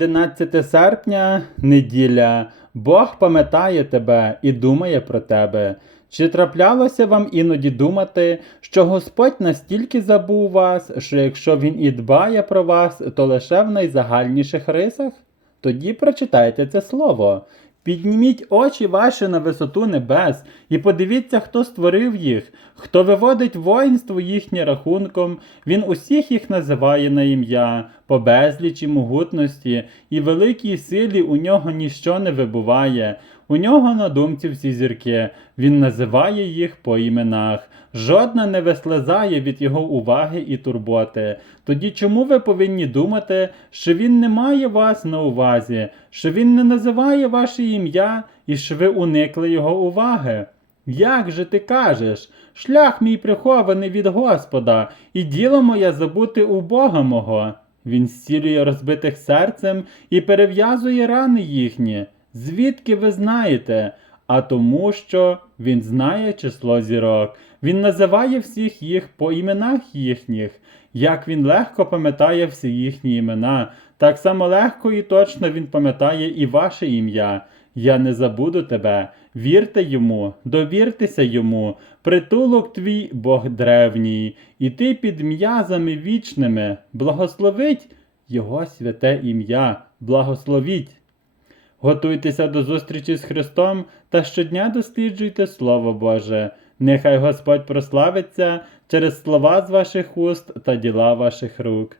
11 серпня, неділя. Бог пам'ятає тебе і думає про тебе. Чи траплялося вам іноді думати, що Господь настільки забув вас, що якщо Він і дбає про вас, то лише в найзагальніших рисах? Тоді прочитайте це слово. Підніміть очі ваші на висоту небес і подивіться, хто створив їх, хто виводить воїнство їхнє рахунком, він усіх їх називає на ім'я, по безлічі могутності, і великій силі у нього ніщо не вибуває. У нього на думці всі зірки, він називає їх по іменах. Жодна не вислизає від його уваги і турботи. Тоді чому ви повинні думати, що він не має вас на увазі, що він не називає ваше ім'я і що ви уникли його уваги? Як же ти кажеш? Шлях мій прихований від Господа, і діло моє забути у Бога мого. Він зцілює розбитих серцем і перев'язує рани їхні. Звідки ви знаєте? А тому, що він знає число зірок. Він називає всіх їх по іменах їхніх. Як він легко пам'ятає всі їхні імена, так само легко і точно він пам'ятає і ваше ім'я. Я не забуду тебе. Вірте йому, довіртеся йому, притулок твій Бог древній, і ти під м'язами вічними. Благословить Його святе ім'я, благословіть. Готуйтеся до зустрічі з Христом та щодня досліджуйте Слово Боже. Нехай Господь прославиться через слова з ваших уст та діла ваших рук.